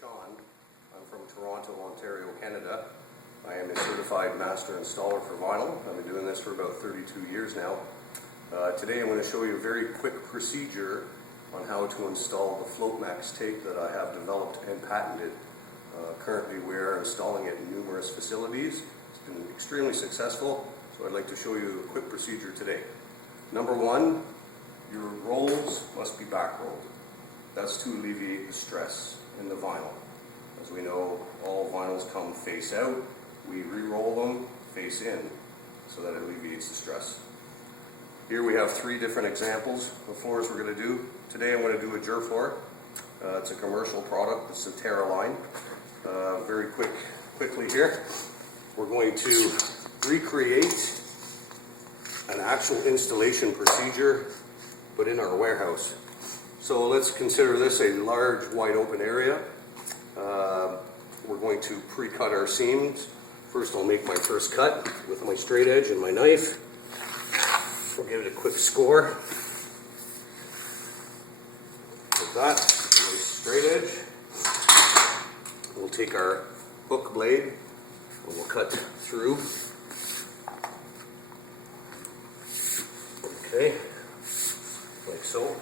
Shawn. I'm from Toronto, Ontario, Canada. I am a certified master installer for vinyl. I've been doing this for about 32 years now. Today I'm going to show you a very quick procedure on how to install the FloatMax tape that I have developed and patented. Currently we are installing it in numerous facilities. It's been extremely successful, so I'd like to show you a quick procedure today. Number one, your rolls must be back rolled. That's to alleviate the stress in the vinyl. As we know, all vinyls come face out. We re-roll them face in so that it alleviates the stress. Here we have three different examples of floors we're going to do. Today I'm going to do a Gerflor. It's a commercial product, the Terra line. Very quickly here, we're going to recreate an actual installation procedure, but in our warehouse. So let's consider this a large, wide open area. We're going to pre-cut our seams. First I'll make my first cut with my straight edge and my knife. We'll give it a quick score. Like that, nice straight edge. We'll take our hook blade and we'll cut through. Okay, like so.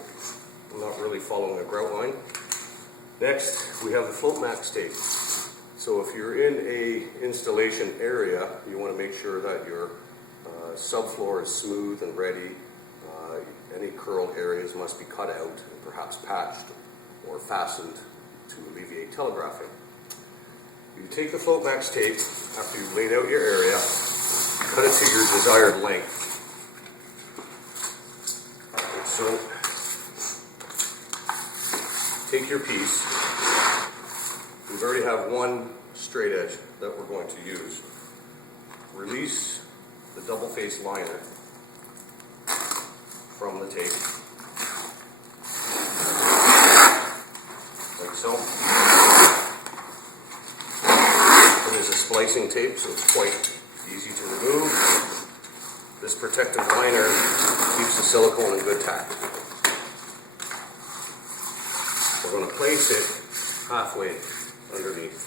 I'm not really following a grout line. Next, we have the FloatMax Tape. So if you're in a installation area, you want to make sure that your subfloor is smooth and ready. Any curled areas must be cut out and perhaps patched or fastened to alleviate telegraphing. You take the FloatMax tape after you've laid out your area, cut it to your desired length. Like so. Take your piece. We already have one straight edge that we're going to use. Release the double face liner from the tape. Like so. It is a splicing tape, so it's quite easy to remove. This protective liner keeps the silicone in good tact. We're going to place it halfway underneath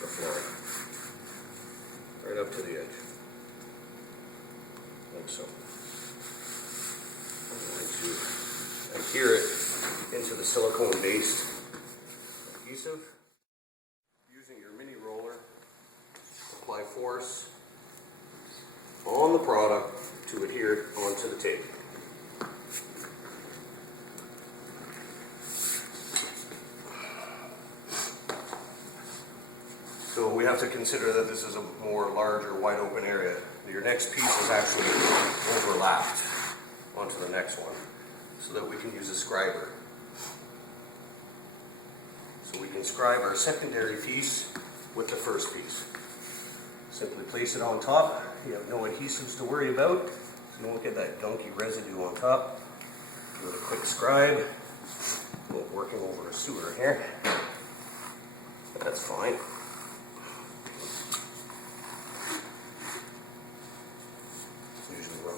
the floor, right up to the edge, like so. I'm going to adhere it into the silicone-based adhesive. Using your mini roller, apply force on the product to adhere it onto the tape. So we have to consider that this is a more larger, wide open area. Your next piece is actually overlapped onto the next one so that we can use a scriber. So we can scribe our secondary piece with the first piece. Simply place it on top. You have no adhesives to worry about, so don't get that gunky residue on top. Give it a quick scribe. We're working over a sewer here. That's fine.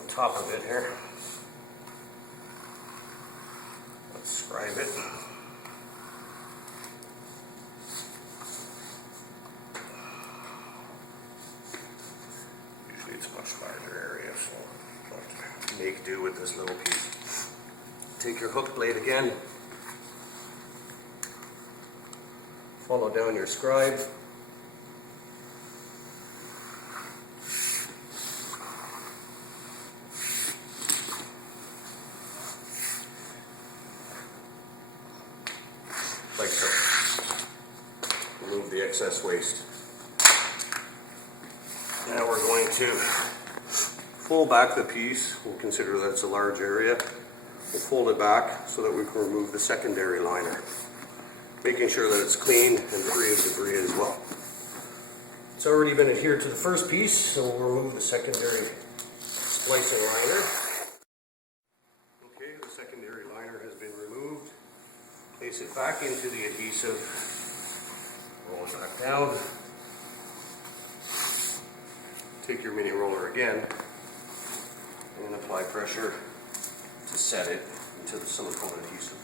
Top of it here. Let's scribe it. Usually it's a much larger area, so I'll make do with this little piece. Take your hook blade again. Follow down your scribe. Like so. Remove the excess waste. Now we're going to fold back the piece. We'll consider that it's a large area. We'll fold it back so that we can remove the secondary liner, making sure that it's clean and free of debris as well. It's already been adhered to the first piece, so we'll remove the secondary splicing liner. Okay, the secondary liner has been removed. Place it back into the adhesive, roll it back down, take your mini roller again, and apply pressure to set it into the silicone adhesive.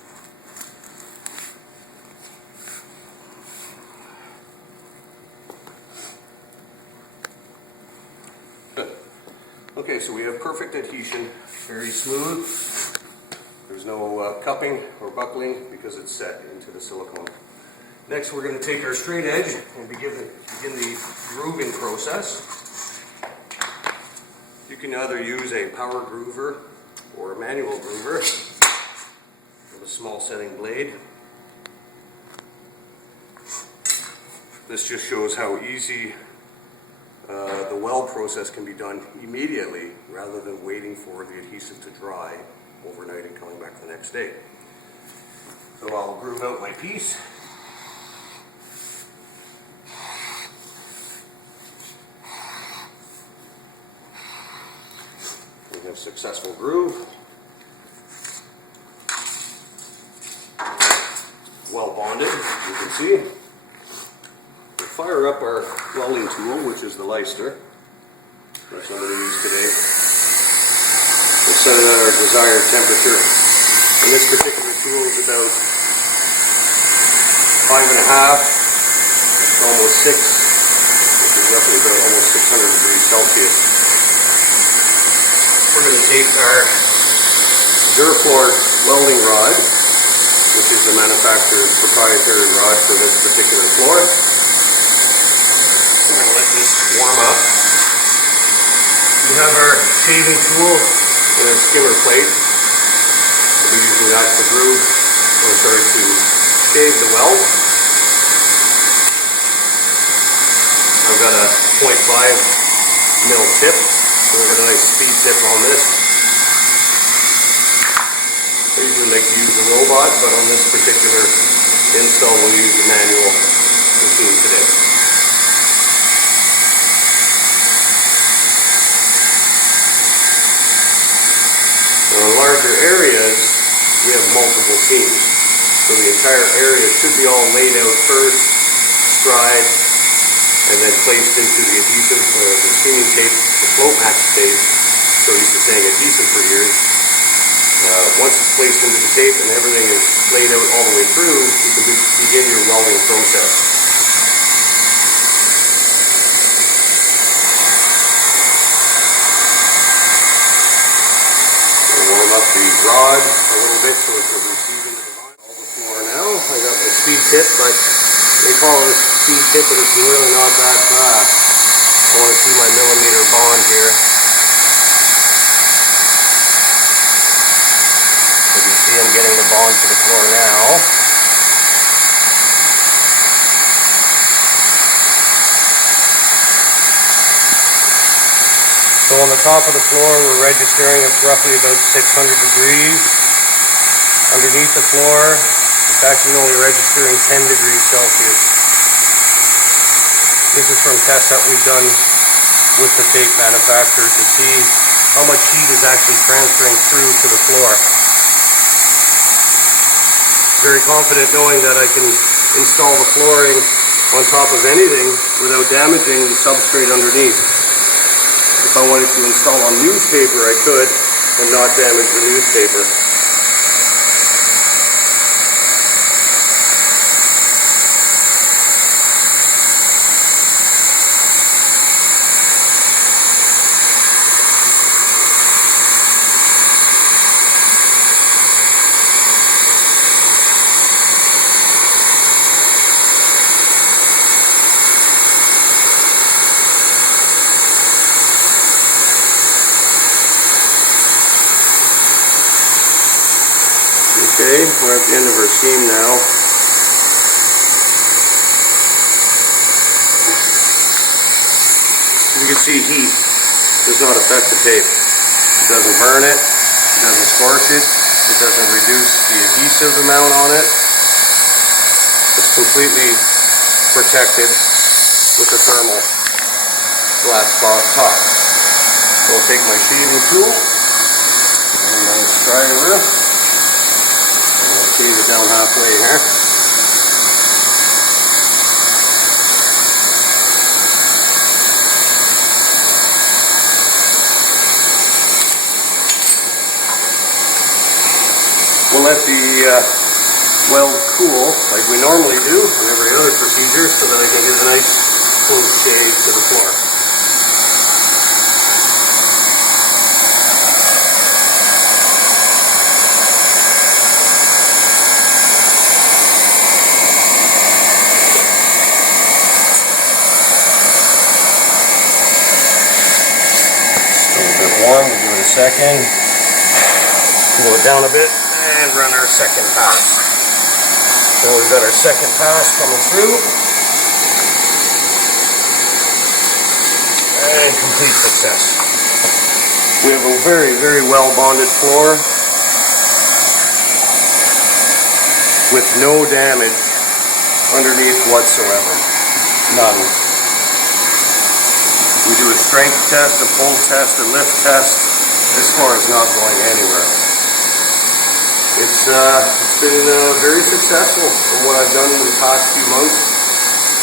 we have perfect adhesion, very smooth. There's no cupping or buckling because it's set into the silicone. Next, we're going to take our straight edge and begin the grooving process. You can either use a power groover or a manual groover with a small setting blade. This just shows how easy the weld process can be done immediately rather than waiting for the adhesive to dry overnight and coming back the next day. So I'll groove out my piece. We have successful groove. Well bonded, you can see. We'll fire up our welding tool, which is the Leister. That's what I'm going to use today. We'll set it at our desired temperature. And this particular tool is about 5.5 to almost 6, which is roughly about almost 600 degrees Celsius. We're going to take our Gerflor welding rod, which is the manufacturer's proprietary rod for this particular floor. We're going to let this warm up. We have our shaving tool and a skimmer plate. We'll be using that to groove, to shave the weld. I've got a 0.5 mil tip, so we've got a nice speed tip on this. I usually like to use a robot, but on this particular install we'll use the manual machine today. In larger areas, we have multiple seams. So the entire area should be all laid out first, dried, and then placed into the adhesive, the seaming tape, the FloatMax Tape. So used to saying adhesive for years. Once it's placed into the tape and everything is laid out all the way through, you can begin your welding process. Warm up the rod a little bit so it will receive into the rod. All the floor now. I got the speed tip, but they call it a speed tip, but it's really not that fast. I want to see my millimeter bond here. As you see, I'm getting the bond to the floor now. So on the top of the floor, we're registering at roughly about 600 degrees. Underneath the floor, it's actually only registering 10 degrees Celsius. This is from tests that we've done with the tape manufacturer to see how much heat is actually transferring through to the floor. Very confident knowing that I can install the flooring on top of anything without damaging the substrate underneath. If I wanted to install on newspaper, I could, and not damage the newspaper. Okay, we're at the end of our seam now. As you can see, heat does not affect the tape. It doesn't burn it, it doesn't scorch it, it doesn't reduce the adhesive amount on it. It's completely protected with a thermal glass top. So I'll take my shaving tool and my strider. Shave it down halfway here. We'll let the weld cool like we normally do on every other procedure so that I can get a nice close shave to the floor. second. Cool it down a bit and run our second pass. So we've got our second pass coming through. And complete success. We have a very, very well bonded floor with no damage underneath whatsoever. None. We do a strength test, a pull test, a lift test. This floor is not going anywhere. It's been very successful from what I've done in the past few months.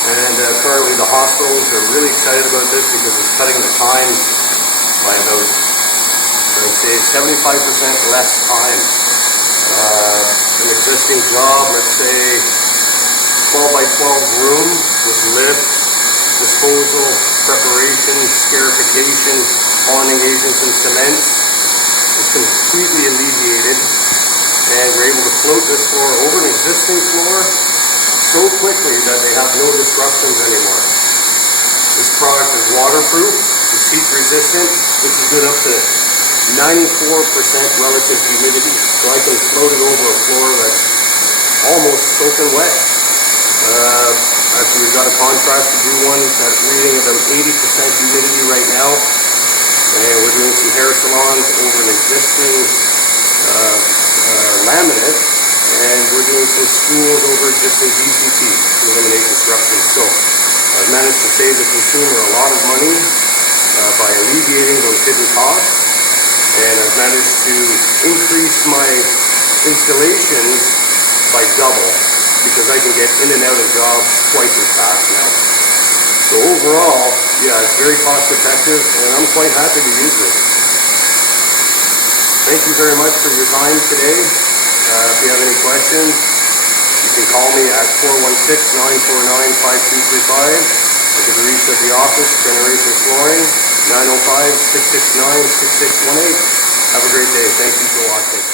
And currently the hospitals are really excited about this because it's cutting the time by about, I'd say, 75% less time. An existing job, let's say 12 by 12 room with lift, disposal, preparation, scarification, bonding agents and cement is completely alleviated, and we're able to float this floor over an existing floor so quickly that they have no disruptions anymore. This product is waterproof, it's heat resistant, this is good up to 94% relative humidity, so I can float it over a floor that's almost soaking wet. Actually, we've got a contract to do one that's reading about 80% humidity right now, and we're doing some hair salons over an existing laminate, and we're doing some schools over existing VCP to eliminate disruption. So I've managed to save the consumer a lot of money by alleviating those hidden costs, and I've managed to increase my installations by double, because I can get in and out of jobs twice as fast now. So overall, yeah, it's very cost effective, and I'm quite happy to use this. Thank you very much for your time today. If you have any questions, you can call me at 416-949-5235. You can reach at the office, Generation Flooring, 905-669-6618. Have a great day. Thank you for watching.